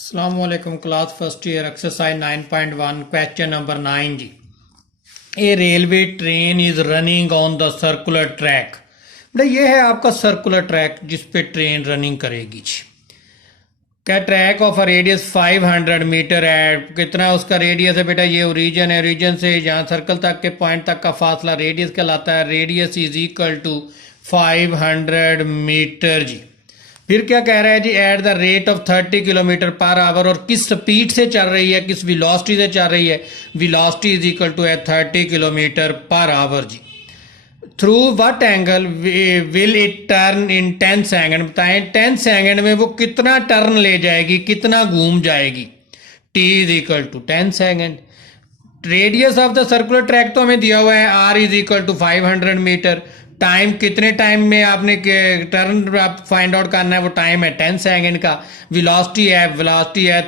Assalamualaikum class first year exercise 9.1 question number 9 ji. A railway train is running on the circular track. बेटा ये है आपका circular track जिस पे train running करेगी जी. क्या track of a radius 500 metre है. कितना उसका रेडियस है बेटा. ये ओरिजिन है. ओरिजिन से जहाँ सर्कल तक के पॉइंट तक का फासला रेडियस कहलाता है. Radius is equal to 500 metre जी. फिर क्या कह रहा है जी. At the rate of 30 kilometre per hour. और किस स्पीड से चल रही है, किस विलॉसिटी से चल रही है. विलॉसिटी इज इक्वल टू है 30 किलोमीटर पर आवर जी. Through what angle will it turn in 10 second. बताएं 10 सेकेंड में वो कितना टर्न ले जाएगी, कितना घूम जाएगी. T is equal to 10 second. Radius of the circular track तो हमें दिया हुआ है. R is equal to 500 metre. Time कितने टाइम में आपने टर्न आप फाइंड आउट करना है. वो टाइम है 10 सेकेंड का. वेलोसिटी है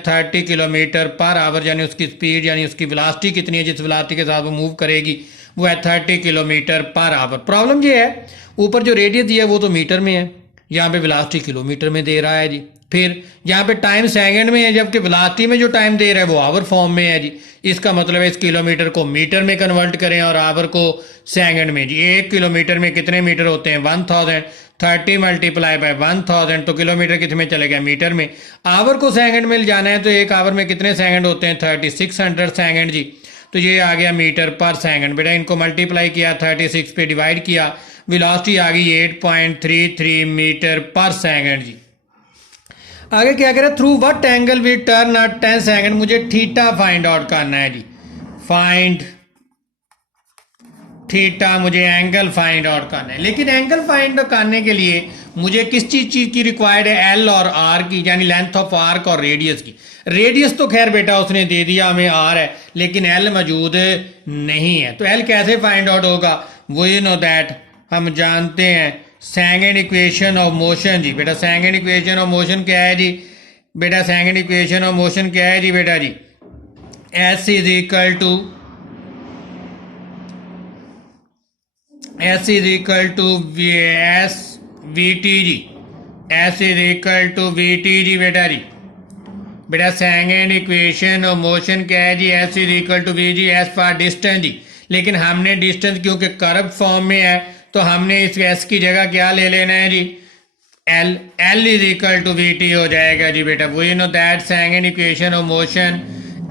30 किलोमीटर पर आवर. यानी उसकी स्पीड यानी उसकी वेलोसिटी कितनी है, जिस वेलोसिटी के साथ वो मूव करेगी वो है 30 किलोमीटर पर आवर. प्रॉब्लम ये है ऊपर जो रेडियस दिया है वो तो मीटर में है, यहाँ पे वेलोसिटी किलोमीटर में दे रहा है जी. फिर यहाँ पे टाइम सेकंड में है, जबकि वेलोसिटी में जो टाइम दे रहा है वो आवर फॉर्म में है जी. इसका मतलब है इस किलोमीटर को मीटर में कन्वर्ट करें और आवर को सेकंड में जी. 1 किलोमीटर में कितने मीटर होते हैं 1000. 30 मल्टीप्लाई बाय 1000 तो किलोमीटर कितने में चले गया मीटर में. आवर को सेकंड में जाना है तो एक आवर में कितने सेकंड होते हैं 3600 सेकंड जी. तो ये आ गया मीटर पर सेकंड. बेटा इनको मल्टीप्लाई किया 36 पे डिवाइड किया. वेलोसिटी आ गई 8.33 मीटर पर सेकंड जी. आगे क्या करें. Through what angle we turn at 10 second. मुझे थीटा फाइंड आउट करना है जी. फाइंड थीटा, मुझे एंगल फाइंड आउट करना है. लेकिन एंगल फाइंड आउट करने के लिए मुझे किस चीज की रिक्वायर्ड है. एल और आर की, यानी लेंथ ऑफ आर्क और रेडियस की. रेडियस तो खैर बेटा उसने दे दिया हमें आर है, लेकिन एल मौजूद नहीं है. तो एल कैसे फाइंड आउट होगा. वो यू नो दैट हम जानते हैं सेकंड इक्वेशन ऑफ मोशन जी. बेटा सेकंड इक्वेशन ऑफ मोशन क्या है जी. बेटा सेकंड इक्वेशन ऑफ मोशन क्या है जी. बेटा जी S is equal to S is equal to S V T जी. S is equal to we T जी. बेटा जी बेटा सेकंड इक्वेशन ऑफ मोशन क्या है जी. S is equal to V जी. एस फॉर डिस्टेंस जी. लेकिन हमने डिस्टेंस क्योंकि कर्व फॉर्म में है तो हमने इस एस की जगह क्या ले लेना है जी. L. L is equal to we T हो जाएगा जी. बेटा वो you know that second equation of motion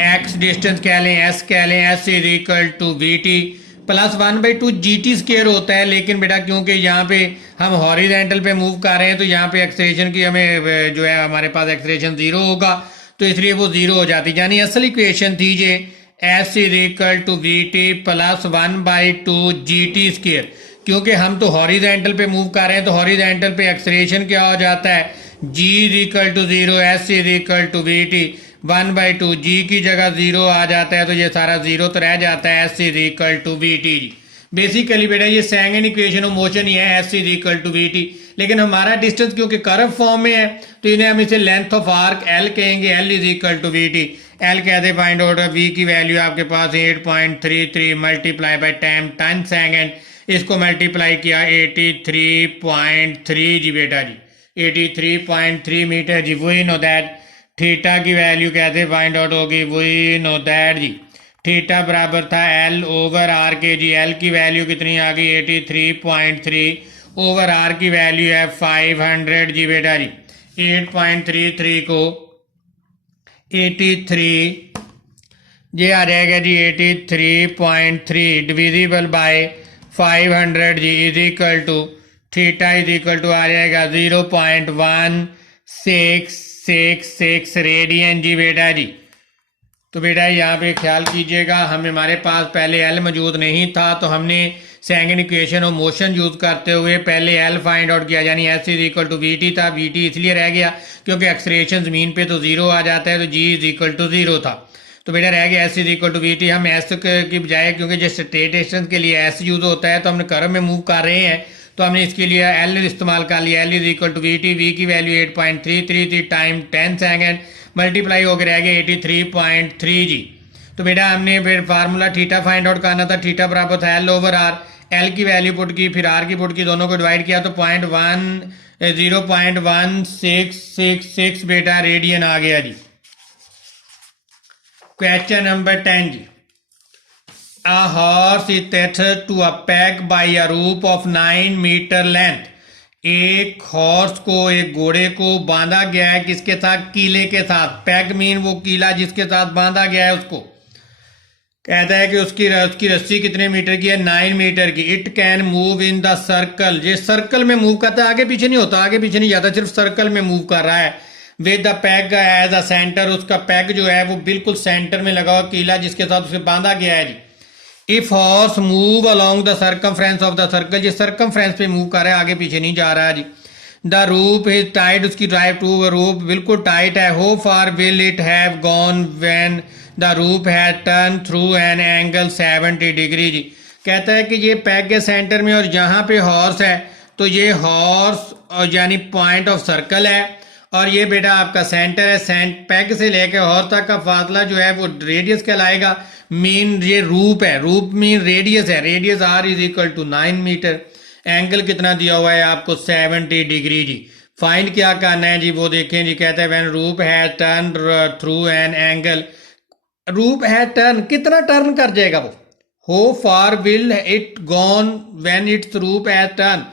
X distance कह लें, एस कह लें. S is equal to we T plus 1/2 G T square होता है. लेकिन बेटा क्योंकि यहाँ पे हम हॉरिजेंटल पे मूव कर रहे हैं तो यहाँ पे एक्सलेरेशन की हमें जो है हमारे पास एक्सलेरेशन 0 होगा, तो इसलिए वो 0 हो जाती है. यानी असल इक्वेशन थी जे s is equal to we T plus 1/2 G T square. क्योंकि हम तो हॉरिजेंटल पे मूव कर रहे हैं तो हॉरिजेंटल पे एक्सलेरेशन क्या हो जाता है. G is equal to 0, S is equal to we T. 1/2 G की जगह 0 आ जाता है तो ये सारा 0 तो रह जाता है. S is equal to we T जी. बेसिकली बेटा ये सेकंड इक्वेशन ऑफ मोशन ही है. S is equal to we t. लेकिन हमारा डिस्टेंस क्योंकि कर्व फॉर्म में है तो इन्हें हम इसे लेंथ ऑफ आर्क एल कहेंगे. L is equal to we t. L कैसे फाइंड आउट. वी की वैल्यू आपके पास 8.33 मल्टीप्लाई बाय 10 सेकेंड. इसको मल्टीप्लाई किया 83.3 जी. बेटा जी 83.3 मीटर जी. वही नो दैट थीटा की वैल्यू कैसे फाइंड आउट होगी. वही नो दैट जी थीटा बराबर था एल ओवर आर के जी. एल की वैल्यू कितनी आ गई 83.3 ओवर आर की वैल्यू है 500 जी. बेटा जी 8.33 को 83 ये आ जाएगा जी 83.3 डिविजिबल बाय 500 जी is equal to theta is equal to आ जाएगा 0.1666 रेडियन जी. बेटा जी तो बेटा यहाँ पे ख्याल कीजिएगा हमारे पास पहले एल मौजूद नहीं था तो हमने second equation of motion use करते हुए पहले एल फाइंड आउट किया. यानी s is equal to we t था. वी टी इसलिए रह गया क्योंकि एक्सलेरेशन जमीन पे तो 0 आ जाता है तो जी इज इक्वल टू 0 था. तो बेटा रह गया s is equal to we t. हम एस की बजाय क्योंकि जो स्ट्रेट डिस्टेंस के लिए एस यूज होता है तो हमने कर्व में मूव कर रहे हैं तो हमने इसके लिए एल इस्तेमाल कर लिया. L is equal to we t. V की वैल्यू 8.33 थी टाइम 10 सेकेंड मल्टीप्लाई होकर रह गया 83.3 जी. तो बेटा हमने फिर फार्मूला थीटा फाइंड आउट करना था. थीटा बराबर था एल ओवर आर. एल की वैल्यू पुट की फिर आर की पुट की, दोनों को डिवाइड किया तो 0.1666 बेटा रेडियन आ गया जी. क्वेश्चन नंबर 10 जी। A horse is tethered to a peg by a rope of 9 metre लेंथ। एक हॉर्स को, एक घोड़े को बांधा गया है किसके साथ? कीले के साथ। पैग मीन वो कीला जिसके साथ बांधा गया है उसको। कहता है कि उसकी रस्सी कितने मीटर की है? 9 मीटर की। It can move in the circle. ये सर्कल में मूव करता है, आगे पीछे नहीं होता, आगे पीछे नहीं जाता, सिर्फ सर्कल में मूव कर रहा है। With the peg as a centre. उसका पैग जो है वो बिल्कुल सेंटर में लगा हुआ कीला जिसके साथ उसे बांधा गया है जी। If horse move along the circumference of the circle. ये सर्कमफ्रेंस पे मूव कर रहा है, आगे पीछे नहीं जा रहा है जी। The rope is tight. उसकी ड्राइव टू रूप बिल्कुल टाइट है। How far will it have gone when the rope has turn through an angle 70 degree जी। कहता है कि ये पैग के सेंटर में और यहाँ पे हॉर्स है, तो ये हॉर्स यानी पॉइंट ऑफ सर्कल है और ये बेटा आपका सेंटर है। पैग से लेकर हॉर्स तक का फासला जो है वो रेडियस कहलाएगा। मीन ये रूप है, रूप मीन रेडियस है। Radius r is equal to 9 metre. Angle कितना दिया हुआ है आपको? 70 डिग्री जी। फाइंड क्या करना है जी वो देखें जी। कहते हैं व्हेन रूप has turn through an angle. रूप है टर्न, कितना टर्न कर जाएगा वो? हो far will it gone when it's रूप है टर्न।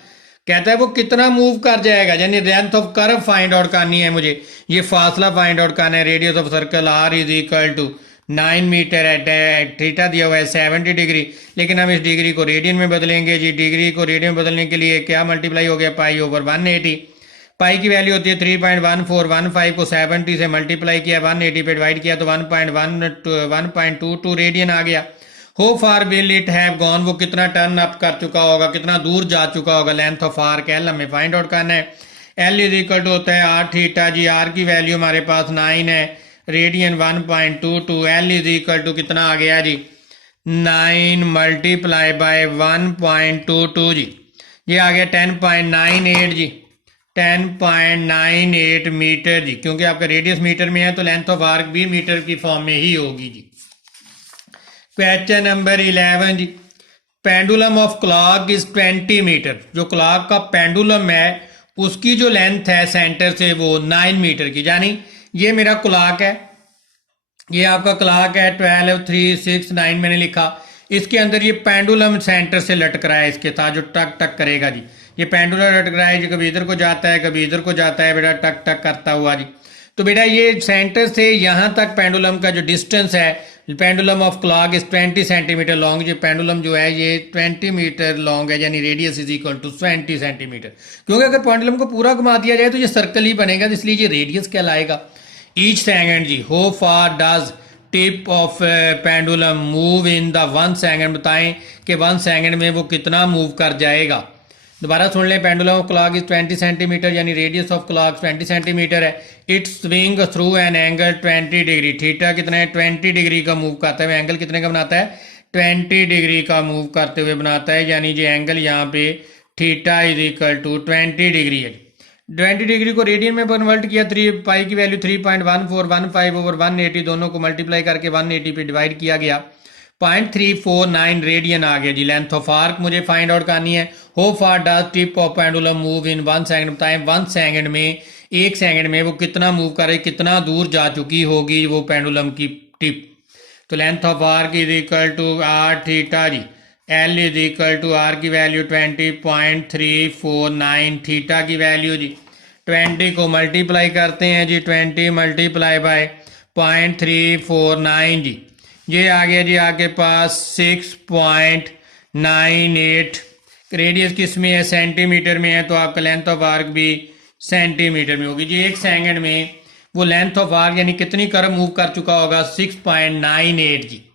कहता है वो कितना मूव कर जाएगा, यानी length of curve find out करनी है मुझे। ये फासला फाइंड आउट करना है। Radius of circle R is equal to 9 metre है। थीटा दिया हुआ है 70 डिग्री, लेकिन हम इस डिग्री को रेडियन में बदलेंगे जी। डिग्री को रेडियन में बदलने के लिए क्या मल्टीप्लाई हो गया? Pi over 180। पाई की वैल्यू होती है 3.1415 को 70 से मल्टीप्लाई किया, 180 पे डिवाइड किया तो 1.22 रेडियन आ गया। हो far will it have gone. वो कितना टर्न अप कर चुका होगा, कितना दूर जा चुका होगा। लेंथ ऑफ आर्क एल हमें फाइंड आउट करना है। एल इज इक्वल टू होता है आर थीटा जी। आर की वैल्यू हमारे पास 9 है, radian 1.22। L is equal to कितना आ गया जी? 9 मल्टीप्लाई बाय 1.22 जी। ये आ गया 10.98 जी। 10.98 मीटर जी। क्योंकि आपका रेडियस मीटर में है तो लेंथ ऑफ आर्क भी मीटर की फॉर्म में ही होगी जी। क्वेश्चन नंबर 11 जी। Pendulum of clock is 20 metre. जो क्लॉक का पेंडुलम है उसकी जो लेंथ है सेंटर से वो 9 मीटर की। यानी ये मेरा क्लॉक है, ये आपका क्लॉक है 12 3 6 9 मैंने लिखा। इसके अंदर ये पेंडुलम सेंटर से लटक रहा है, इसके साथ जो टक टक करेगा जी। ये पेंडुलम लटक रहा है जी, कभी इधर को जाता है कभी इधर को जाता है बेटा, टक टक करता हुआ जी। तो बेटा ये सेंटर से यहाँ तक पेंडुलम का जो डिस्टेंस है, pendulum of clock is 20 centimetre long. ये पेंडुलम जो है ये 20 मीटर लॉन्ग है, यानी radius is equal to 20 centimetre. क्योंकि अगर पेंडुलम को पूरा घुमा दिया जाए तो ये सर्कल ही बनेगा, इसलिए ये रेडियस कहलाएगा। ईच सेकंड जी। How far does tip of pendulum move in the 1 second. बताएं कि 1 सेकंड में वो कितना मूव कर जाएगा। दोबारा सुन लें। Pendulum of clock is 20 centimetre, यानी रेडियस ऑफ क्लॉक 20 सेंटीमीटर है। It swing through an angle 20 degree. Theta कितना है? 20 डिग्री का मूव करता है। एंगल कितने का बनाता है? 20 डिग्री का मूव करते हुए बनाता है, यानी जो एंगल यहाँ पे theta is equal to 20 degree है। 20 डिग्री को रेडियन में कन्वर्ट किया। 3 पाई की वैल्यू 3.1415 ओवर 180, दोनों को मल्टीप्लाई करके 180 पे डिवाइड किया गया। 0.349 रेडियन आ गया जी। लेंथ ऑफ आर्क मुझे फाइंड आउट करनी है। How far does tip of pendulum move in 1 second. बताएं 1 सेकंड में, 1 सेकंड में वो कितना मूव करे, कितना दूर जा चुकी होगी वो पेंडुलम की टिप। तो length of arc is equal to R theta जी। L is equal to R की वैल्यू 20.349 थीटा की वैल्यू जी। 20 को मल्टीप्लाई करते हैं जी। 20 मल्टीप्लाई बाय 0.349 जी। ये आ गया जी आपके पास 6.98। रेडियस किस में है? सेंटीमीटर में है, तो आपका लेंथ ऑफ आर्क भी सेंटीमीटर में होगी जी। 1 सेकंड में वो लेंथ ऑफ आर्क यानी कितनी कर्व मूव कर चुका होगा? 6.98 जी।